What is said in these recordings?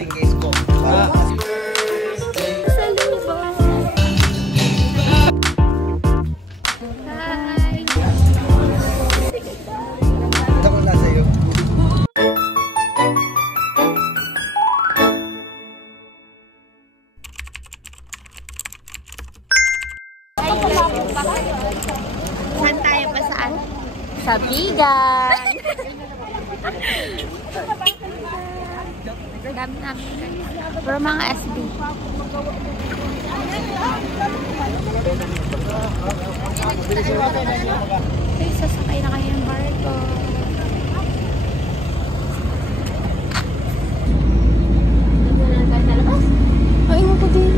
ating case ko. Saan tayo pa saan? Sa Bigan! Dami namin guys. Pero mga SB. Okay, sasakay na kayo ng barko. Ay, mo ko din.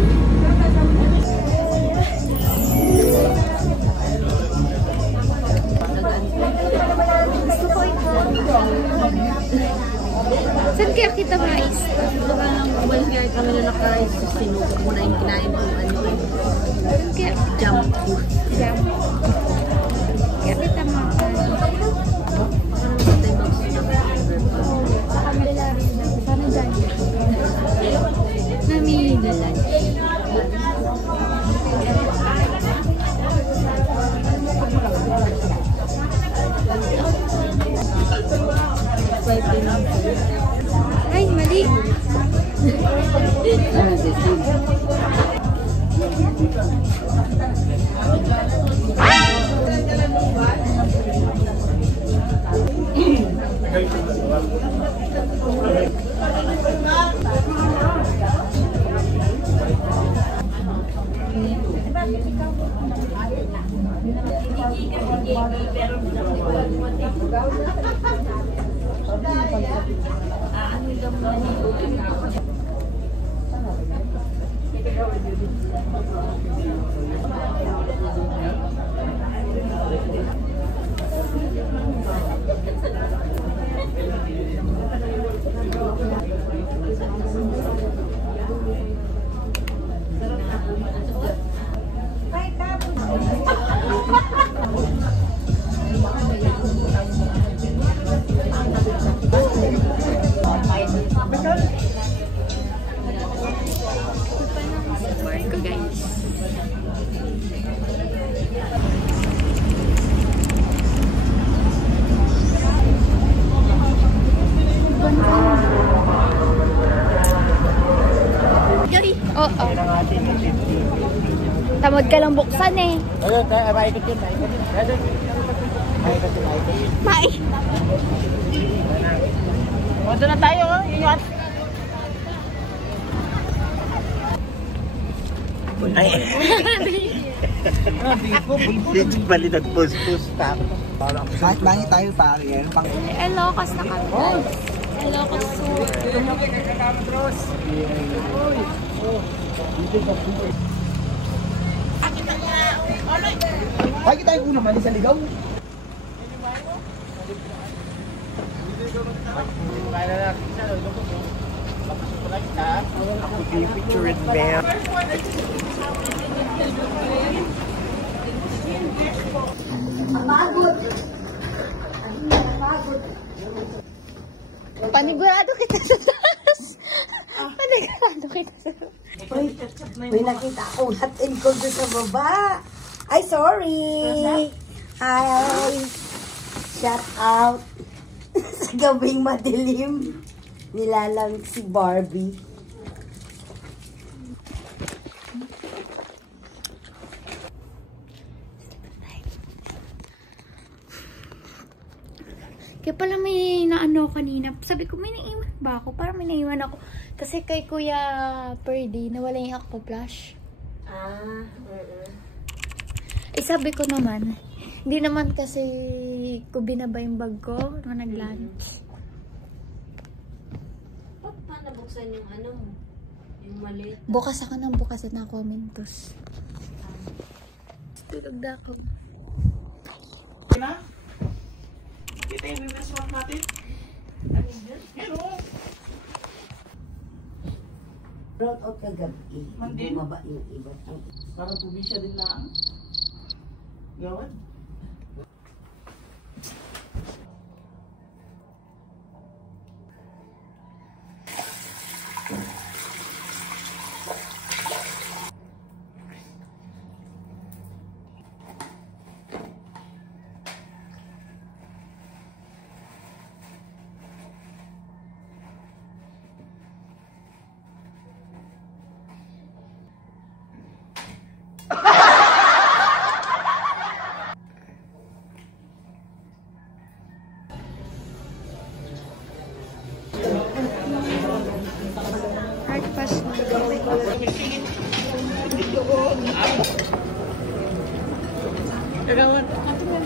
Saan kaya kita mais? Well, kaya kami na naka-rice sa sinukot mo na yung kinain ko ano. Saan kaya? Jam. Jam. Kaya kita mga sa kabila rin. Sana dyan. Namili na lang. Ay, mali. Oo. Tamad ka lang buksan eh. Ayun, maikot yun, maikot. Maikot yun, maikot. Mai. O, doon na tayo, yun. Ay. Dito bali nag-post-post pa. Kahit bangi tayo pare, yan pang... Ilocos na kami. Ilocos Sur. Bakit tayo una mali sa ligaw? Ako picture it, man. Pagod. Panigurado kita sa taas. Panigurado kita sa taas. May nakita akong hot and cold sa baba. Ay, sorry. Hi. Shout out. Sa gabing madilim. Nilalang si Barbie. Kaya pala may naano kanina. Sabi ko, may naiwan ba ako? Parang may naiwan ako. Kasi kay Kuya Perdy, nawala yung aqua flash. Eh sabi ko naman, hindi naman kasi ko binaba yung bag ko nung nag-lunch. Paano buksan yung ano? Yung maliit? Bukas ako ng bukas at nakuha mintos. Tulog na ako. Kita yung bibiswak natin. Hello. Brought out kagabi. Mandin? Bumaba yung iba. Parang probinsya din lang. Gawad.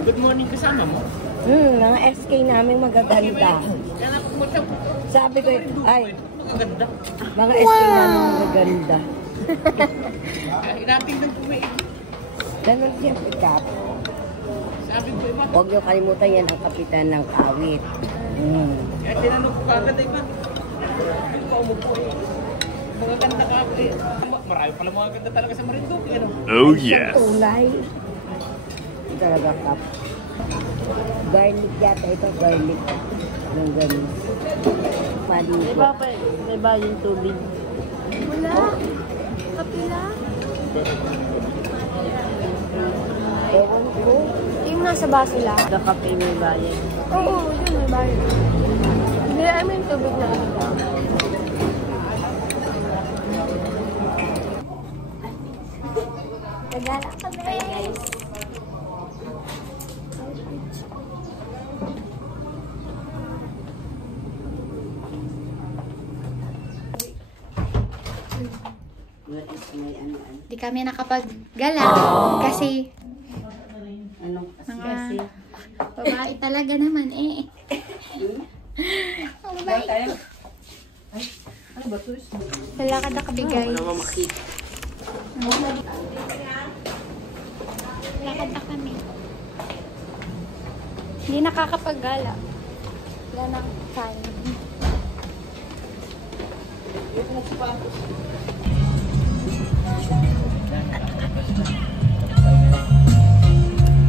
Good morning kasama mo. Mga SK namin magaganda. Sabi ko, ay, Maganda. mga SK namin magaganda. Natin ng pumain. Ganun siya pick-up. Sabi ko, iba. Huwag niyo kalimutan yan ang kapitan ng kawit. Kaya tinanong ko kagad ay ba? Paumupo eh. Mga ganda ka eh. Marami pala mga ganda talaga sa Marinduque. Ano? Oh yes. Tunay. Talaga kap. Garlic yata ito, garlic. Ng ganun. Palito. May ba yung tubig? Wala. Kapila. Ewan ko. Yung nasa baso lang. Sa kape may bayan. Oo, yun may bayan. Hindi namin tubig na ito. Nagala kami. Bye guys. Di kami nakapaggala kasi Anong mga babae talaga naman eh. Ang babae. Lalakad na kami guys. Lakad na kami. Hindi nakakapaggala. Wala nang time.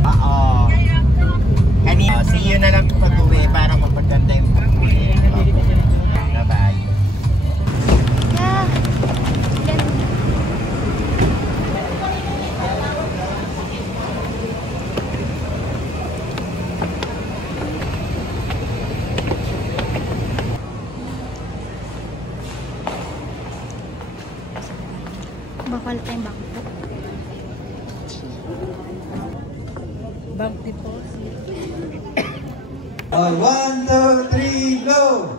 Oo. Kanina, see you na lang pag-uwi para mapaganda yung pag-uwi. Bye-bye. Yeah. Ganda. Bakal tayong bangko. Bakti po. 1, 2, 3, go!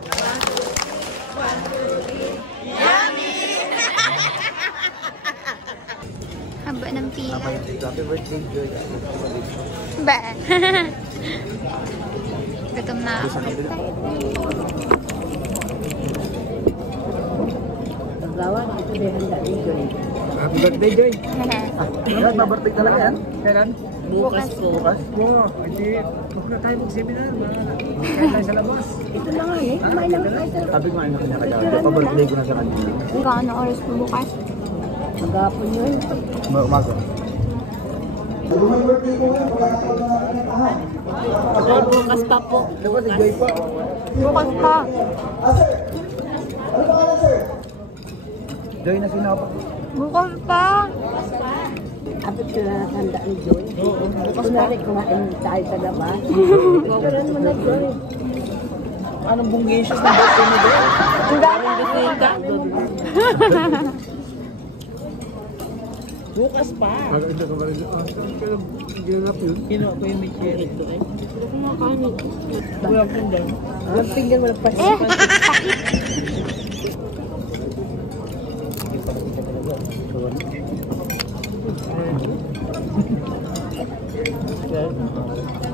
Haba ng pila. Happy birthday, Joy. Ba? Gutom na ako. Paglawan, ito din handa ni Joy. Happy birthday, Joy! Yan, mabirthday talaga yan. Kailan? Bukas po. Bukas po. Hindi, huwag na tayo mag-seminar. Kahit tayo sa labas. Ito na nga eh. Kumain lang tayo sa Sabi ko nga na kanya kaya. Pa-birthday ko na sa kanya. Hanggang ano oras po bukas? magapon yun. Umaga. Bukas pa po. Bukas pa. Joy na sinapa. Bukas pa. Abot ko na natanda ni Joy. Kunwari kumain tayo sa labas. Ito na naman na Joy. Anong bunggesis na birthday mo doon? Ang daming bisita. Bukas pa. Maganda ka ba rin? Pero ginap yun. Ginawa ko yung Michelle. Ito eh. Walang pinggan. Walang pinggan, walang pasin.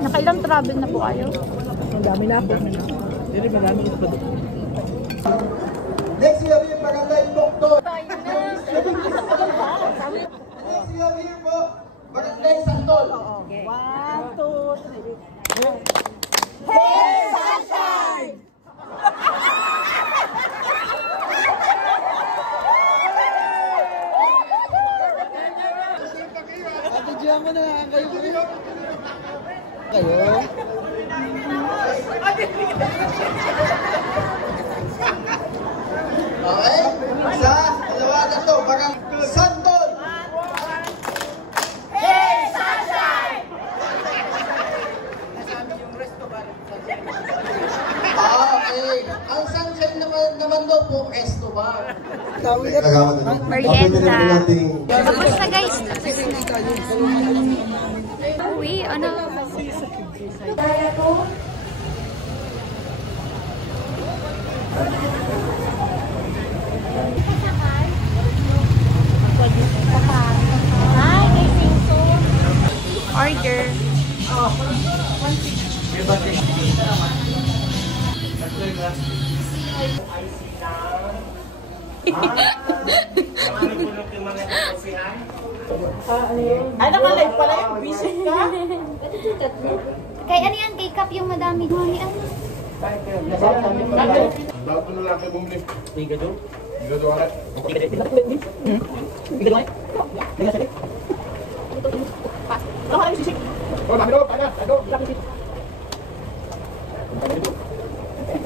Nakailang travel na po kayo? Ang dami na po. Hindi ba namin ito pa doon? Next we have here Barangay Doktor. Next we have here po Barangay Santol. Okay. 1, 2, 3. Hey, Sunshine! Diyan mo na kayo. Kayo? Okay? Isa, dalawa, tatlo. Barangay Santol. Hey, Sunshine! Okay. Ang Sunshine naman daw po, Resto Bar. Merienda. Tapos na guys. Tapos na. Uwi, ano? Kaya ko. Ay, naka-live pala yung visit ka? Kay ano yan? Kay Cup yung madami. Mami, ano? Bago na lang kayo bumili. Igado agad. Oh, dami daw, pana.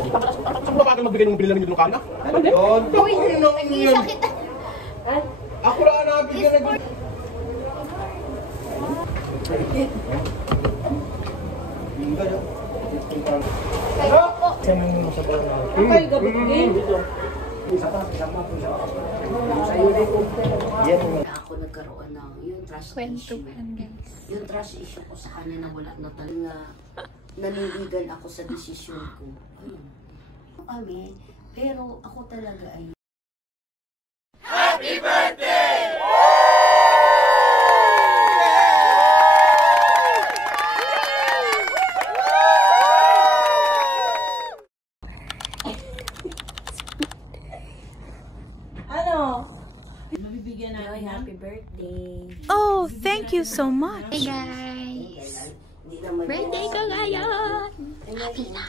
Saan ba bakit magbigay ng bili namin yung Lucana? Yun. Uy, sakit. Ako lang nabigyan ng... Ay, gabigin. Ako nagkaroon ng yung trust issue. Kwentuhan, guys. Yung trust issue ko sa kanya na wala na talaga naninigan ako sa desisyon ko. Ayun. Kami, pero ako talaga ay Mabibigyan natin happy birthday. Oh, thank you so much. Hey guys. Birthday ko ngayon. Happy na.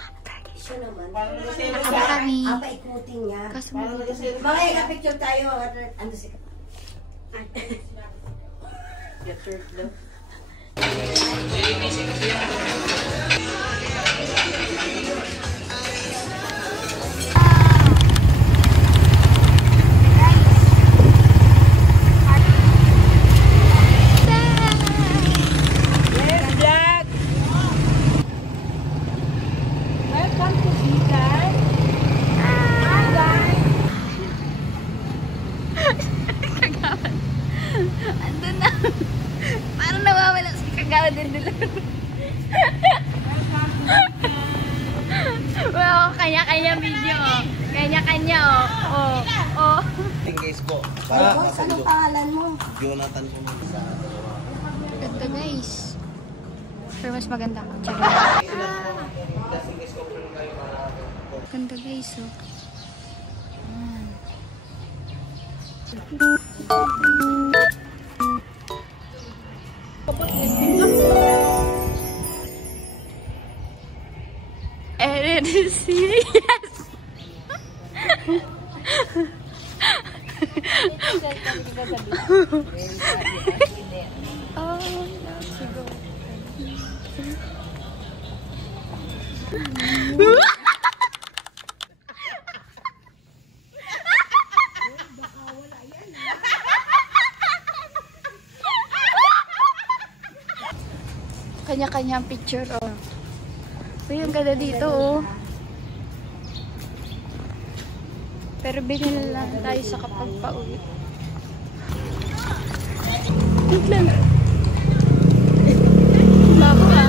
siya naman. Nakaba kami. Apa ikutin niya. Kaso Mga picture tayo. Ano si... Get your love. andun na. Parang nawawala si Kagawa din nila. Wow, kanya-kanya video. Kanya-kanya, oh. Oh. Guys po, Ay, boys, anong pangalan mo? Jonathan po sa... Ganda guys. Pero mas maganda ko. Ganda guys, oh. And it is serious. Oh, no, sigo. Kanya-kanyang picture, oh. Uy, ang ganda dito, oh. Pero binila lang tayo sa kapag pauwi. Wait lang. Bago ka.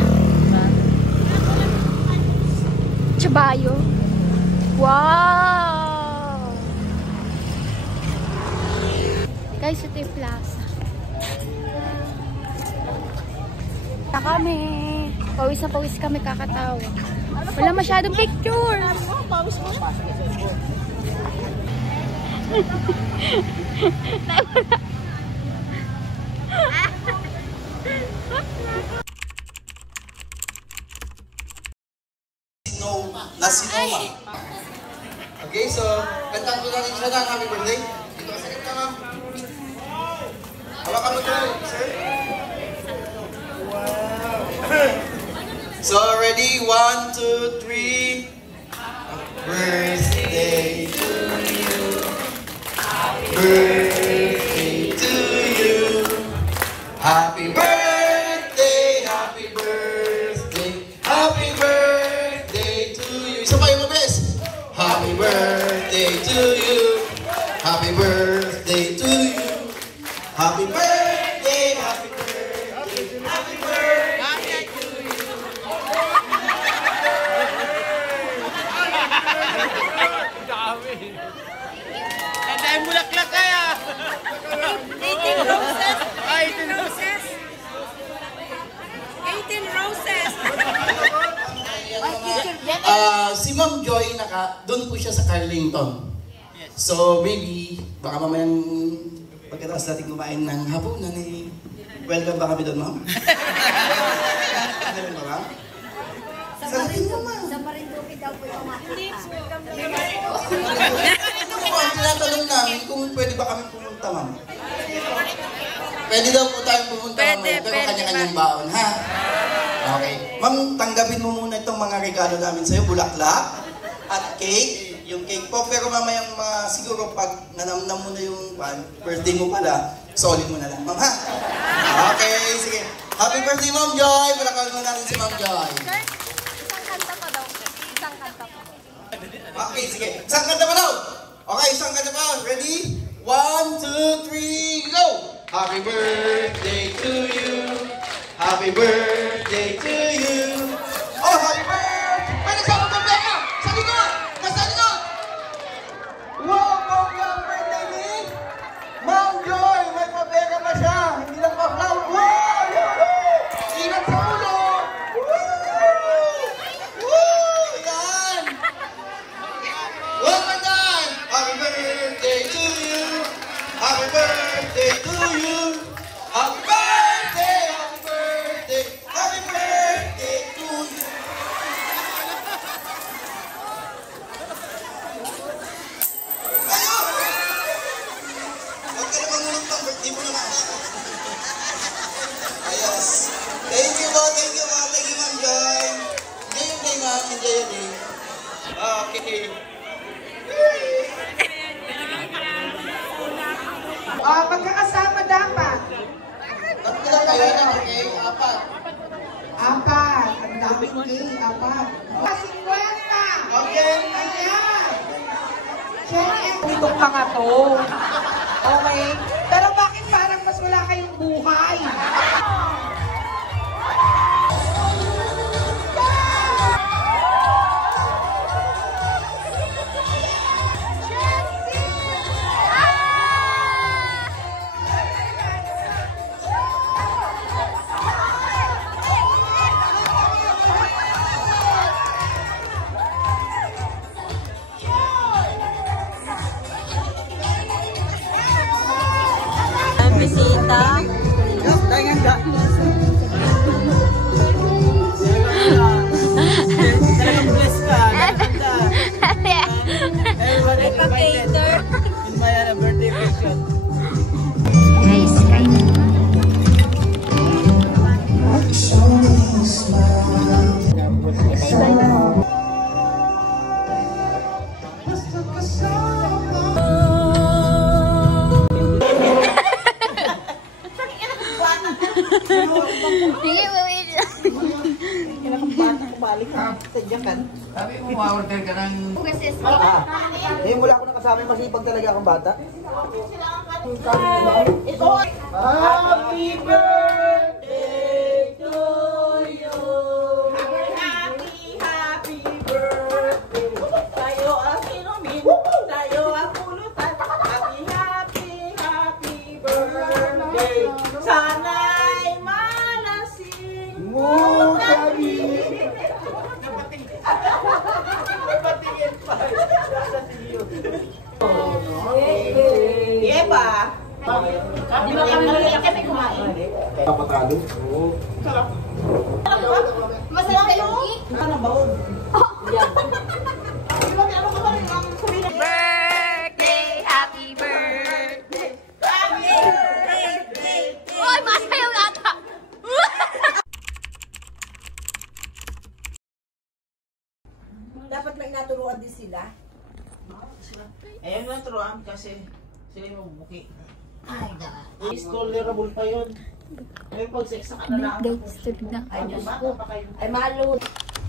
Chabayo. Wow! Guys, ito yung plaza. Na kami. Pawis na pawis kami kakatawa. Wala masyadong picture. Nasinoma. Okay, so, kantang ko natin siya ng happy birthday. Dito ka sa kita, ma'am. Hawakan mo ito, sir. So, ready? 1, 2, 3. Birthday to you. Birthday to you. Happy birthday, happy birthday, happy birthday to you. Isa pa yung mabes. Happy birthday to you. Happy birthday to you. Happy birthday, happy birthday, happy birthday to you. Tandaan mo laklak kaya! 18 roses! 18 roses! 18 roses! Si Ma'am Joy, doon po siya sa Carlington. So maybe, baka mamayang pagkatapos natin kumain ng hapunan eh, welcome ba kami doon, ma'am? Welcome ba, ma'am? Sa Marinduque daw po yung ang tinatanong namin kung pwede ba kami pumunta, ma'am? Pwede daw po tayong pumunta, mamaya, pero kanya-kanyang baon, ha? Okay. Ma'am, tanggapin mo muna itong mga regalo namin sa'yo, bulaklak at cake. Yung cake po, pero mamayang siguro pag nanamnam mo na yung birthday mo pala, solid mo na lang, ma'am, ha? Okay, sige. Happy birthday, Ma'am Joy! Palakawin mo natin si Ma'am Joy. Isang kanta pa daw. Isang kanta pa. Okay, sige. Isang kanta pa daw! Okay, isang kanta pa. Ready? 1, 2, 3, go! Happy birthday to you. Happy birthday to you. Oh, happy birthday! May nagsama ng pera! Sa likod! Nasa likod! Wow, bongga ang birthday ni Ma'am Joy! May papera pa siya! Hindi lang pa flower! Wow! Yahoo! Ingat sa ulo! Woo! Woo! Yan! One more time! Happy birthday to you! Happy birthday to you! Happy birthday! Happy birthday! Happy birthday to you! Ayaw! Huwag ka naman ngunit pang birthday mo naman. Ayos. Thank you po, thank you po, thank you, Ma'am Joy. Enjoy yung day, ma'am. Enjoy yung day. Okay. Magkakasama dapat. Tatlo lang kayo na, okay? Apat. Apat. Ang daming gay. Apat. 50. Okay. Ayan. Siyempre, itong mga to. Okay? Pero bakit parang mas wala kayong buhay? Bisita. Bless ka. Everybody invited in my birthday function. Guys, kain. Sige, wait. Balik ka. Tadyakan. Sabi mo, ma-order ka ng... Eh, wala ko nakasama yung masipag talaga akong bata. Happy birthday to you. Happy birthday. Tayo ang inumin. Tayo ang pulutan. Happy birthday. Sana'y malasing mo kami. Napatingin pa. Yeba. Di ba kami kumain? Papatalo? Oo. Masarap yung Ano ba? birthday, happy birthday. Oy, masayaw yata. Dapat may naturuan din sila. Ayun lang turuan kasi sila yung mabuki. Is tolerable pa yun. May pag-sex ka na lang. Na. Ay, Diyos ko. Ay, malo.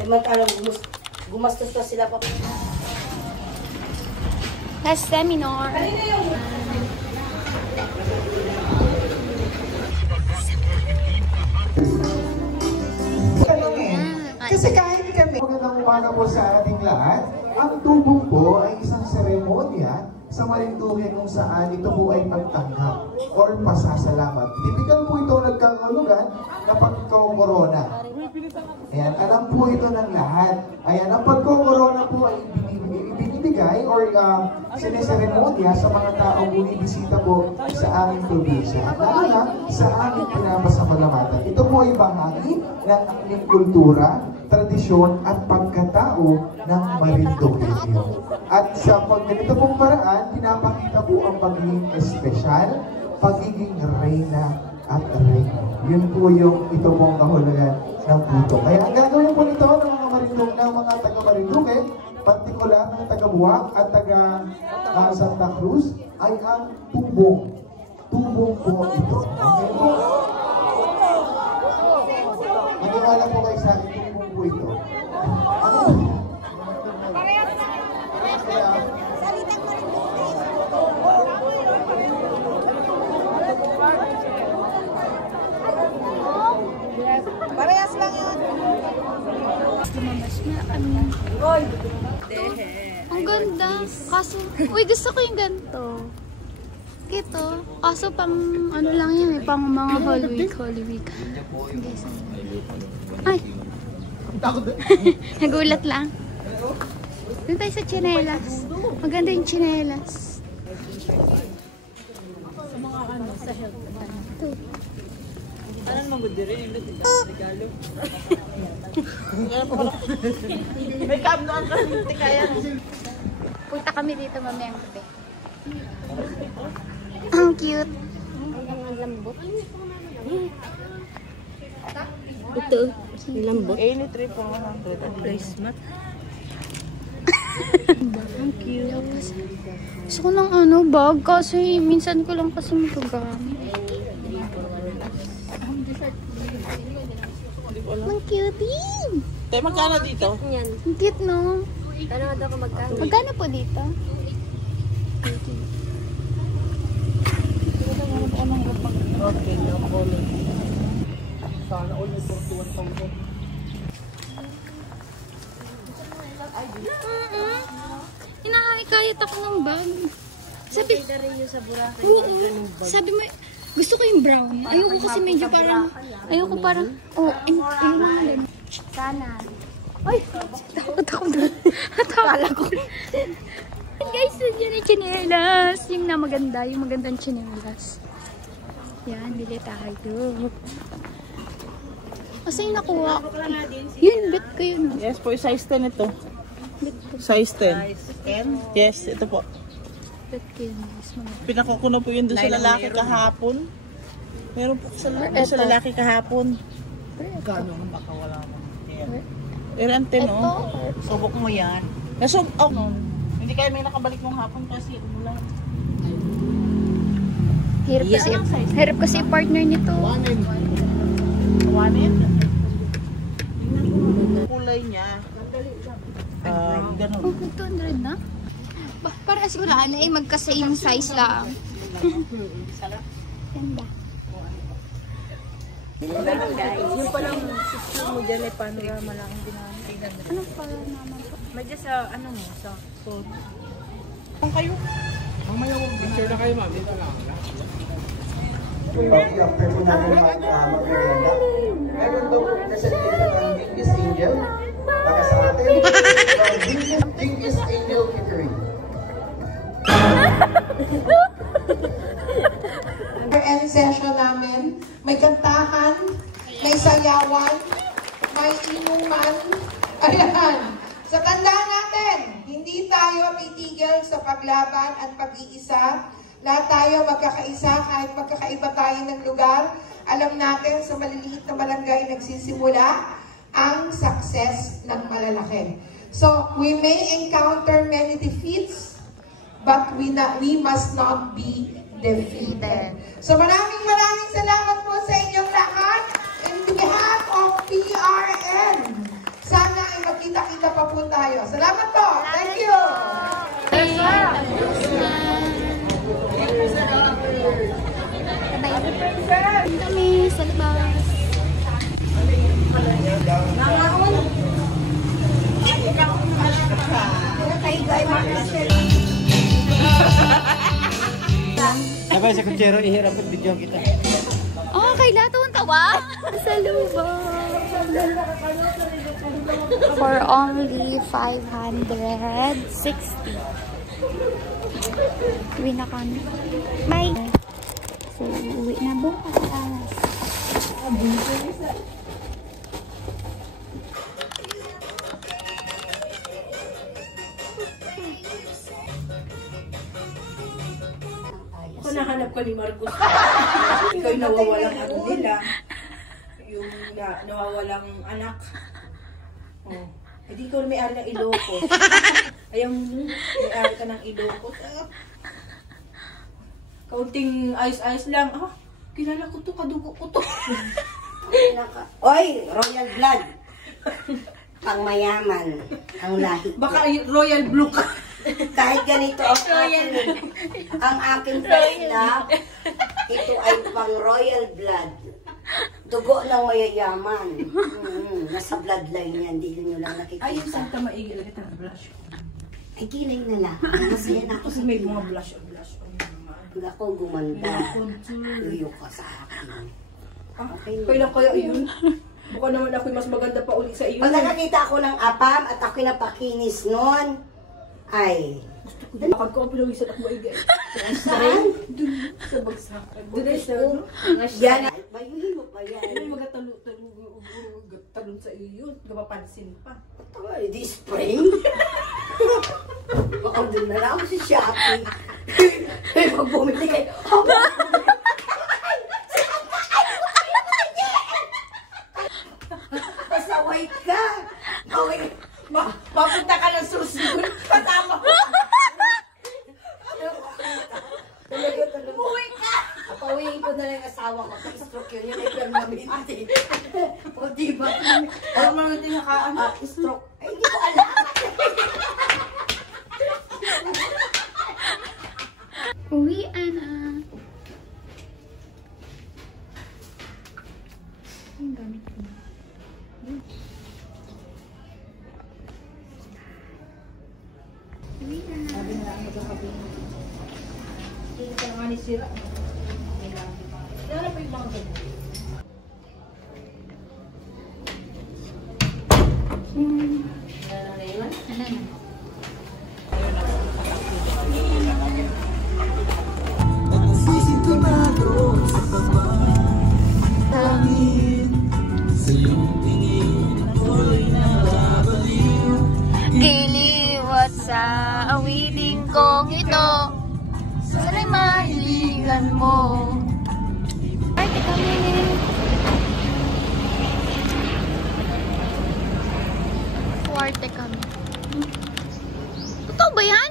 Samantalang gumastos na sila pa. Last seminar. Kasi kahit kami, magandang umaga po sa ating lahat. Ang tubong po ay isang seremonya sa Marinduque kung saan ito po ay pagtanggap or pasasalamat. Typical po ito nagkakulugan na pagkakorona. Ayan, alam po ito ng lahat. Ayan, ang pagkakorona po ay ibinibigay ibinibigay or sineseremonya sa mga taong bumibisita po sa aming probinsya. At lalo na sa aming pinabasa Malamatan. Ito po ay bahagi ng aming kultura, tradisyon at pagkatao ng Marinduqueño. At sa ganito pong paraan, pinapakita po ang pagiging espesyal, pagiging reyna at reyno. Yun po yung ito pong kahulugan ng puto. Kaya ang gagawin po nito ng mga taga-Marinduque, partikular ng taga-Buwak at taga-Santa Cruz, ay ang tubong. Tubong po ito. Okay po? Maniwala po kayo sa akin, tubong po ito. Parehas lang yun. Lumabas na kami. Ang ganda. Kaso, uy, gusto ko yung ganito. Ito. Kaso pang, ano lang yan eh, pang mga Holy Week. Ay! Nagulat lang. Doon tayo sa tsinelas. Maganda yung tsinelas. Sa mga ano, sa health. Ito. Anong magudiri? Regalo. May kabnoan ka hindi kaya. Punta kami dito mamayang gabi. Ang cute. Ang lambot. Ito. Ang lambot. Any trip po 100 placement. Ang cute. Gusto ko ng ano, bag kasi minsan ko lang kasi magagamit. Ang cutie! Tayo magkano dito? Ang cute, no? Magkano po dito? Okay, no calling. Sana all may 41,000. Hinahikayat ako ng bag. Sabi, oo, sabi mo, gusto ko yung brown. Ayoko kasi medyo parang, ayoko parang, ayun. Sana. Ay, takot ako doon. Akala ko. Guys, yun yung tsinelas. Yung na maganda, yung magandang tsinelas. Yan, bili tayo. Kasi yung nakuha. Yun, bet ko yun. Yes po, size 10 ito. Bet ko. Size 10. Yes, ito po. Bet ko yun. Pinakukuha po yun doon sa lalaki kahapon. Meron po sa lalaki kahapon. Gano'n baka wala mo. Erante, no? Subok mo yan. Hindi kayo may nakabalik mong hapon kasi umulan. Hirap kasi partner nito. Wanin? Kulay niya. Ganun. Oh, 200 na? Para siguraan na magka-same size lang. Ganda. Yung palang sister mo dyan ay panorama lang ang ginamit. Anong panorama po? Medyo sa ano mo, sa phone. Kung kayo? Mamaya picture na kayo, ma'am. Dito lang. After po namin mag-merienda, meron daw presentation ng Jinkies Angel. Baka sa atin, Jinkies Angel Catering. End session namin, may kantahan, may sayawan, may inuman. Ayan. Sa tandaan natin, hindi tayo titigil sa paglaban at pag-iisa. Lahat tayo magkakaisa kahit magkakaiba tayo ng lugar. Alam natin sa maliliit na barangay nagsisimula ang success ng malalaki. So, we may encounter many defeats, but we must not be defeated. So maraming salamat po sa inyong lahat. In behalf of PRN, sana ay magkita-kita pa po tayo. Salamat po. Thank you. Yes, sir. Kami sa labas. Sabay sa kutsero, ihirap at video kita. Oh, nakakaila. Tawa. Sa lubong. For only 560. Uwi na kami. Bye. So, uwi na bukas. Kung nahanap ko ni Marcos, ikaw yung nawawalang ano nila. Yung nawawalang anak. Oh. Hindi ko may-ari ng Ilocos. Ayaw mo, may-ari ka ng Ilocos. Kaunting ayos-ayos lang. Ah, kilala ko to, kadugo ko to. Oy, royal blood. Pang mayaman ang lahi. Baka royal blue ka. Kahit ganito ang aking na, ito ay pang royal blood. Dugo ng mayayaman. Nasa bloodline yan, hindi nyo lang nakikita. Ay, yung santa maigil ulit ang blush. Ay, kilay na lang. Masaya na ako. Kasi may mga blush. Hindi ako gumanda. Luyo ka sa akin. Okay, kailan kaya yun? Baka naman ako mas maganda pa ulit sa iyo. Pag nakakita ako ng apam at ako napakinis nun, ay... Bakal ko ang pinawisan ako maigay. Saan? Doon sa bagsakan. Doon ay siya, no? Yan. Bayuhin mo pa yan. Ay, magatalon sa iyo. Gapapansin pa. Di spring? Baka doon na lang ako si Shopee. Pag bumili kayo, pasaway ka. Mapunta ka ng susunod. Kasama ko. Buhay ka! Papawiin ko na lang yung asawa ko. Pag stroke yun, yun ay permanente. O diba? Ano mga hindi nakaan? Stroke. Ay, hindi ko alam. Uwian na. Ang gamit ko. Uwian na. Sabi na lang magkakabi. Hindi ka naman isira. Kaya pa yung mga ganyan. Giliwat sa awiting kong ito, sana'y mahiligan mo. Party kami. Party kami. Totoo ba yan?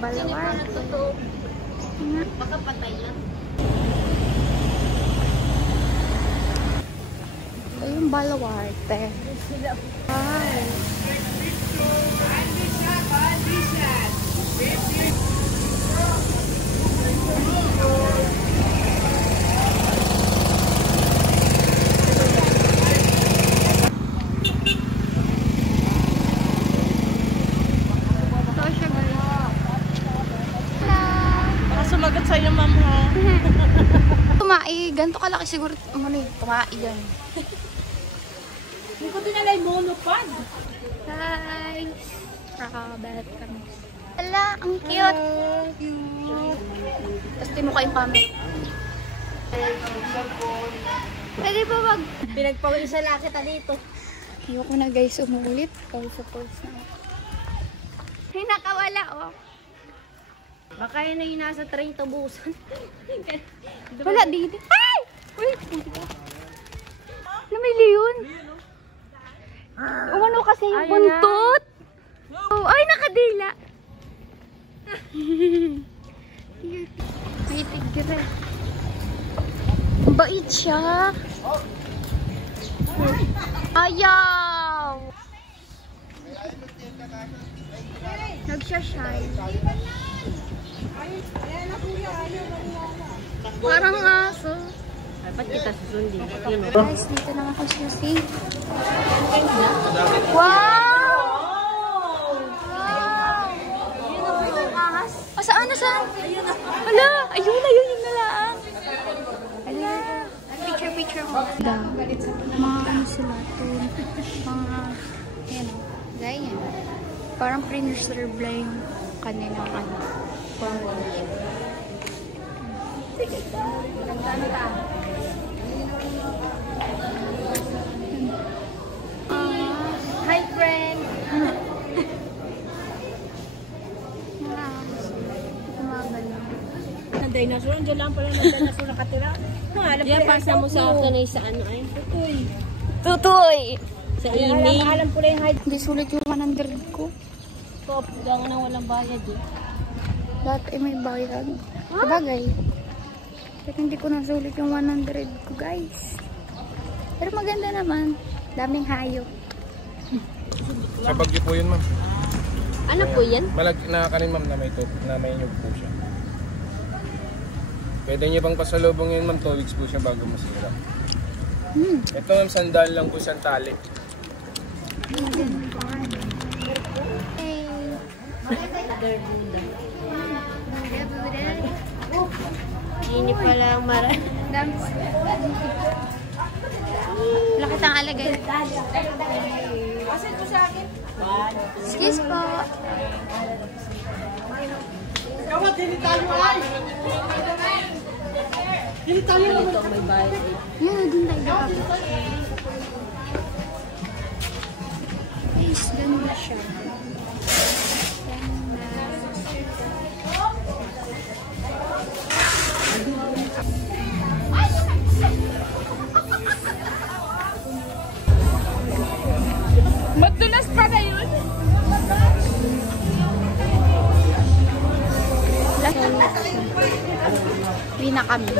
Balawar. Baka patay lang. Ito yung Balawarte. Hi. Sumagat sa'yo, ma'am, ha? Tumai, ganito kalaki siguro. Tumai yan. Hindi ko dinalay monopod. Hi! Rakabalat kami. Ala, ang cute! Tapos tinukay yung kami. Pwede ba wag? Pinagpawisa lang kita dito. Ayoko na guys, umulit. Pawisa na. Ay, nakawala oh. Baka yun ay nasa train tubusan. Wala dito. Ay! Uy! Namili yun. Umano kasi yung buntot. Oh, ay, nakadila. May tigre. Bait siya. Ayaw. Nagsya-shy. Parang aso. Dapat kita susundin. Guys, dito na ako siya safe. Wow! Wow! Saan? Saan? Hala! Ayun, ayun yung nalaan. Mga ano sila ito. Mga, yan o. Ganyan. Parang pre-reserve lang yung kanilang ano. Formation. Sige. Ganda na hi friend! Ang dinosaur, andyan lang pala ng dinosaur nakatira. Diyan, pasa mo sa akin ay sa ano ay. Tutoy. Tutoy! Sa ini. Alam ko lang yung height. Hindi sulit yung 100 ko. Top, lang na walang bayad eh. Lahat ay may bayad. Sabagay. Pero hindi ko nasulit yung 100 ko, guys. Pero maganda naman. Daming hayop. Sa Bagyo po yun, ma'am. Ano po yan? Malag na kanin, ma'am, na may nyug po siya. Pwede niyo pang pasalubong yun, ma'am. 2 weeks po siya bago masira. Ito, ma'am, sandal lang po, isang tali. Ini pala ang mara. Lakit ang alagay. Asan po sa akin? Excuse po. Kawat, hindi tayo ay! Hindi tayo naman. Ito may bayad. Yan, dun tayo. Guys, ganda siya. Madulas pa na yun. Uwi na kami.